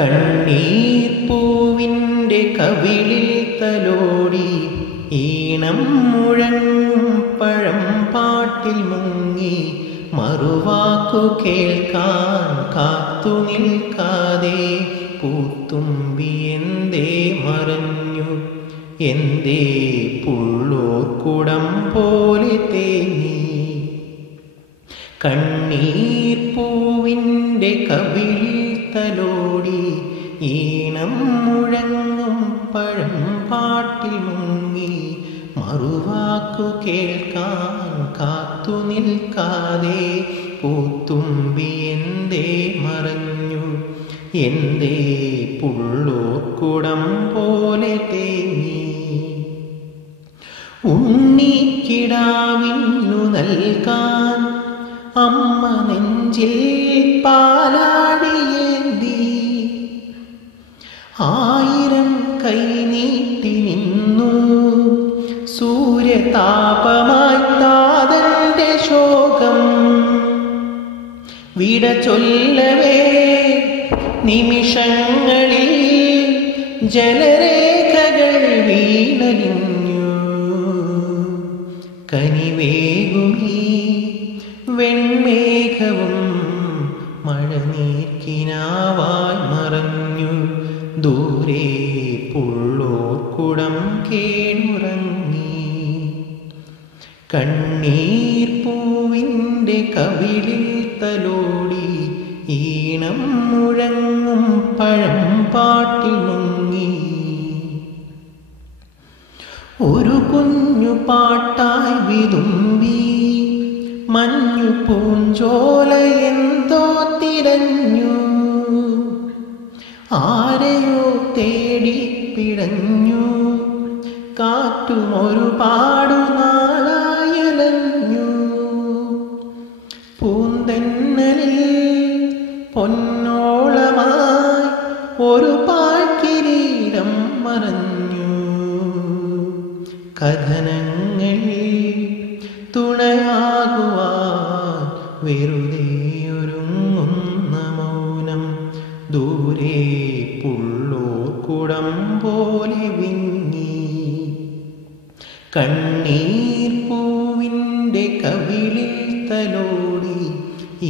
കണ്ണീർ പൂവിൻ്റെ കവിളിൽ തലോടി ഈണം മുഴങ്ങും പഴം പാട്ടിൽ മുങ്ങി മറുവാക്കു കേൾക്കാൻ കാത്തു നിൽക്കാതെ പൂത്തുമ്പി എന്തേ മറഞ്ഞു, എന്തേ പുള്ളൂർക്കുടം പോലെ തേങ്ങി. കണ്ണീർ പൂവിൻ്റെ കവിളിൽ തലോടി ഈണം മുഴങ്ങും പഴം പാട്ടിൽ മുങ്ങി മറുവാക്കു കേൾക്കാൻ കാത്തു നിൽക്കാതെ പൂത്തുമ്പി എന്തേ മറഞ്ഞു, എന്തേ പുള്ളൂർക്കുടം പോലെ തേങ്ങി. ഉണ്ണിക്കിടാവിന്നു നൽകാൻ അമ്മ നെഞ്ചിൽ പാലാടിയേന്തി, ആയിരം കൈ നീട്ടി നിന്നു സൂര്യതാപമായി താതന്റെ ശോകം. വിട ചൊല്ലവേ നിമിഷങ്ങളിൽ ജലരേഖകൾ വീണലിഞ്ഞു. കനിവേകുമീ വെൺമേഘവും മഴനീർക്കിനാവായി മറഞ്ഞു. ദൂരെ പുള്ളൂർക്കുടം കേടുറങ്ങി. കണ്ണീർ പൂവിൻ്റെ കവിളിൽ തലോടി ഈണം മുഴങ്ങും പഴം പാട്ടിൽ മുങ്ങി. ഒരു കുഞ്ഞു പാട്ടായി വിതുമ്പി മഞ്ഞു പൂഞ്ചോല എന്തോ തിരഞ്ഞു. ആരെയോ തേടി പിടഞ്ഞു, കാറ്റും ഒരുപാടു നാളായലഞ്ഞു. പൂന്തെന്നലിൽ പൊന്നോളമായി ഒരു പാഴ്കിരീടം മറഞ്ഞു. കഥനങ്ങളിൽ തുണയാകുവാൻ വെറുതെ ഒരുങ്ങുന്ന മൗനം. ദൂരെ പുള്ളൂർക്കുടം പോലെ വിങ്ങി. കണ്ണീർ പൂവിൻ്റെ കവിളിൽ തലോടി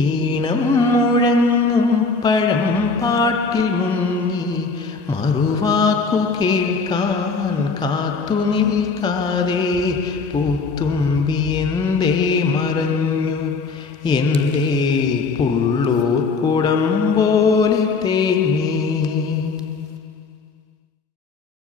ഈണം മുഴങ്ങും പഴം പാട്ടിൽ മുങ്ങി മറുവാക്കു കേൾക്കാൻ കാത്തു നിൽക്കാതെ പൂത്തുമ്പി എന്തേ മറഞ്ഞു, എന്തേ പുള്ളൂ